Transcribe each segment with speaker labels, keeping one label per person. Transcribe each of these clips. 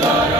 Speaker 1: Sundara.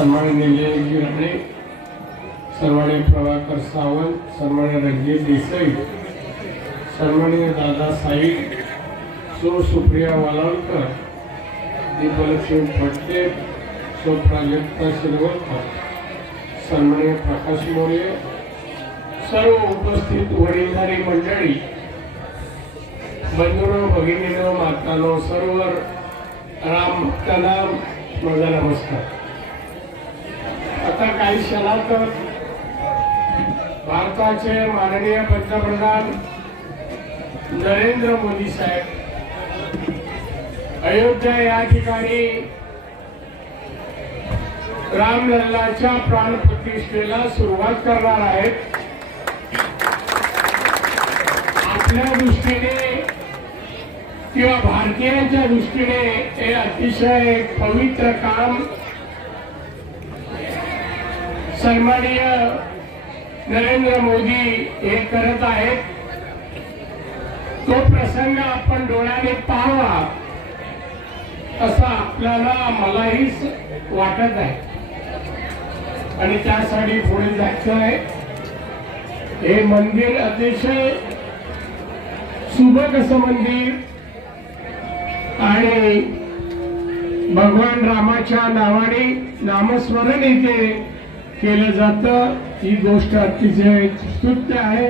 Speaker 2: सन्माननीय निलेशजी राणे सन्माननीय प्रभाकर सावंत सन्माननीय रणजित देसाई सन्माननीय दादा साई सो सुप्रिया वालावकर दीपलक्ष्मी फटके सो प्राजक्ता शिरवळकर प्रकाश मोरे सर्व उपस्थित वडीलधारी मंडळी बंधूंनो भगिनीनो मातानो सर्व राम भक्तांना माझा नमस्कार. आता काही क्षणात भारताचे माननीय पंतप्रधान नरेंद्र मोदी साहेब. अयोध्या या ठिकाणी रामलल्लाच्या प्राणप्रतिष्ठेला सुरुवात करणार आहेत. आपल्या दृष्टीने किंवा भारतीयांच्या दृष्टीने हे अतिशय पवित्र काम सन्माननीय नरेंद्र मोदी हे करत आहेत. तो प्रसंग आपण डोळ्याने पाहावा असं आपल्याला मलाही वाटत आहे. आणि त्यासाठी पुढे जायचं आहे. हे मंदिर अतिशय सुबक असं मंदिर आणि भगवान रामाच्या नावाने नामस्मरण इथे केलं जातं. ही गोष्ट अतिशय स्तुत्य आहे.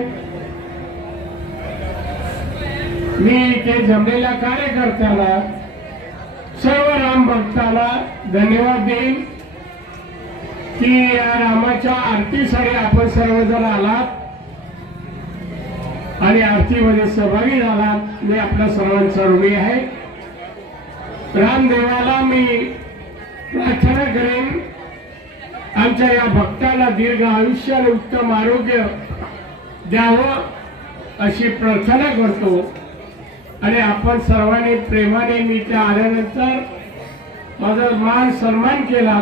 Speaker 2: मी इथे जमलेल्या कार्यकर्त्याला सर्व राम भक्ताला धन्यवाद देईन की या रामाच्या आरतीसाठी आपण सर्वजण आलात आणि आरतीमध्ये सहभागी झालात. मी आपल्या सर्वांचा ऋणी आहे. रामदेवाला मी प्रार्थना करेन. आमच्या या भक्ताला दीर्घ आयुष्य आणि उत्तम आरोग्य द्यावं अशी प्रार्थना करतो. आणि आपण सर्वांनी प्रेमाने मी त्या आल्यानंतर माझा मान सन्मान केला.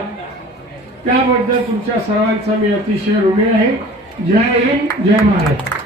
Speaker 2: त्याबद्दल तुमच्या सर्वांचा मी अतिशय ऋणी आहे. जय हिंद जय महाराज